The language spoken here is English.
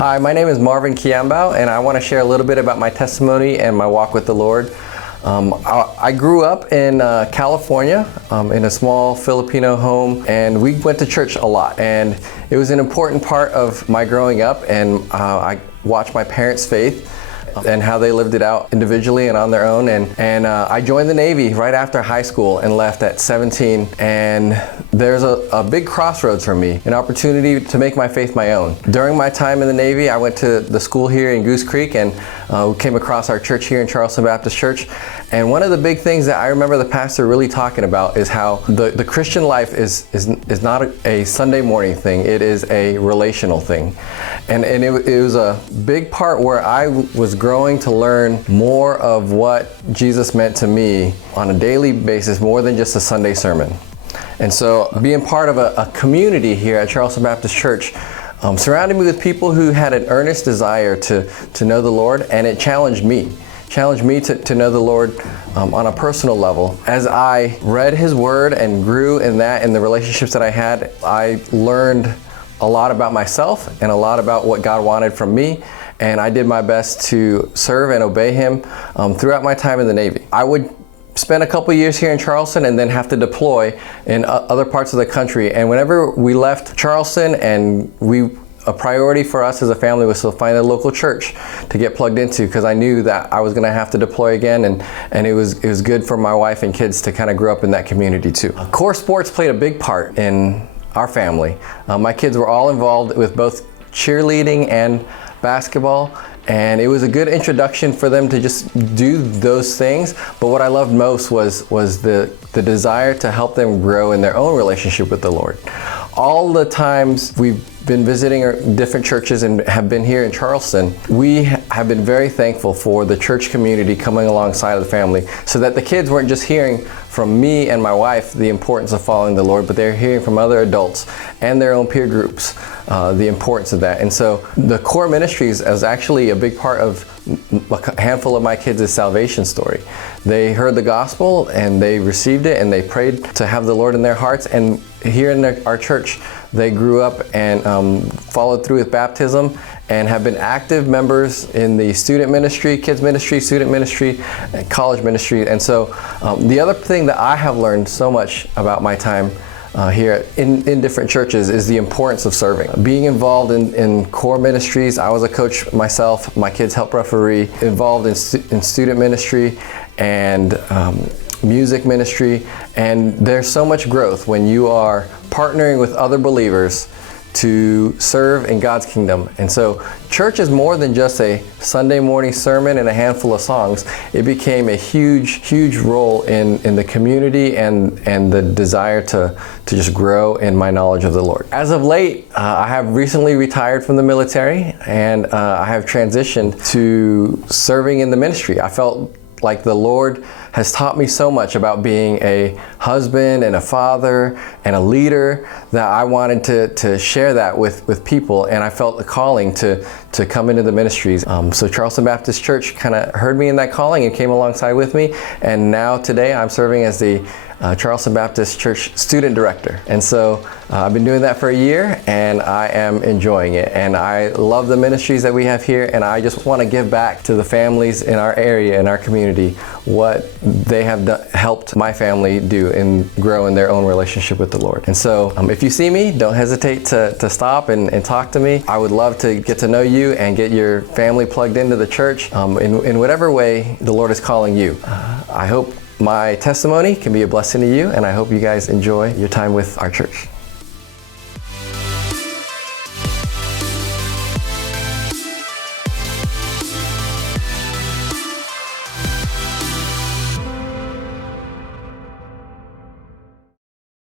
Hi, my name is Marvin Quiambao, and I want to share a little bit about my testimony and my walk with the Lord. I grew up in California in a small Filipino home, and we went to church a lot, and it was an important part of my growing up, and I watched my parents' faith and how they lived it out individually and on their own. And I joined the Navy right after high school and left at 17. And there's a big crossroads for me, an opportunity to make my faith my own. During my time in the Navy, I went to the school here in Goose Creek and came across our church here in Charleston Baptist Church. And one of the big things that I remember the pastor really talking about is how the Christian life is not a Sunday morning thing, it is a relational thing. And it was a big part where I was growing to learn more of what Jesus meant to me on a daily basis, more than just a Sunday sermon. And so being part of a community here at Charleston Baptist Church surrounded me with people who had an earnest desire to know the Lord, and it challenged me to know the Lord on a personal level. As I read His Word and grew in that, in the relationships that I had, I learned a lot about myself and a lot about what God wanted from me, and I did my best to serve and obey Him throughout my time in the Navy. I would spend a couple years here in Charleston and then have to deploy in other parts of the country, and whenever we left Charleston, and a priority for us as a family was to find a local church to get plugged into, because I knew that I was going to have to deploy again, and it was good for my wife and kids to kind of grow up in that community too. Core sports played a big part in our family. My kids were all involved with both cheerleading and basketball, and it was a good introduction for them to just do those things. But what I loved most was the desire to help them grow in their own relationship with the Lord. All the times we've been visiting different churches and have been here in Charleston, we have been very thankful for the church community coming alongside of the family, so that the kids weren't just hearing from me and my wife the importance of following the Lord, but they're hearing from other adults and their own peer groups the importance of that. And so the core ministries is actually a big part of a handful of my kids' salvation story. They heard the gospel and they received it, and they prayed to have the Lord in their hearts, and here in our church they grew up and followed through with baptism and have been active members in the student ministry, kids ministry, student ministry, and college ministry. And so the other thing that I have learned so much about my time here in different churches is the importance of serving. Being involved in core ministries, I was a coach myself, my kids helped referee, involved in student ministry and music ministry, and there's so much growth when you are partnering with other believers to serve in God's kingdom. And so church is more than just a Sunday morning sermon and a handful of songs. It became a huge role in the community and the desire to just grow in my knowledge of the Lord. As of late, I have recently retired from the military, and I have transitioned to serving in the ministry. I felt like the Lord has taught me so much about being a husband and a father and a leader that I wanted to share that with people, and I felt a calling to come into the ministries. So Charleston Baptist Church kind of heard me in that calling and came alongside with me, and now today I'm serving as the Charleston Baptist Church Student Director. And so I've been doing that for a year, and I am enjoying it. And I love the ministries that we have here, and I just want to give back to the families in our area, in our community, what they have helped my family do and grow in their own relationship with the Lord. And so if you see me, don't hesitate to stop and talk to me. I would love to get to know you and get your family plugged into the church in whatever way the Lord is calling you. I hope my testimony can be a blessing to you, and I hope you guys enjoy your time with our church.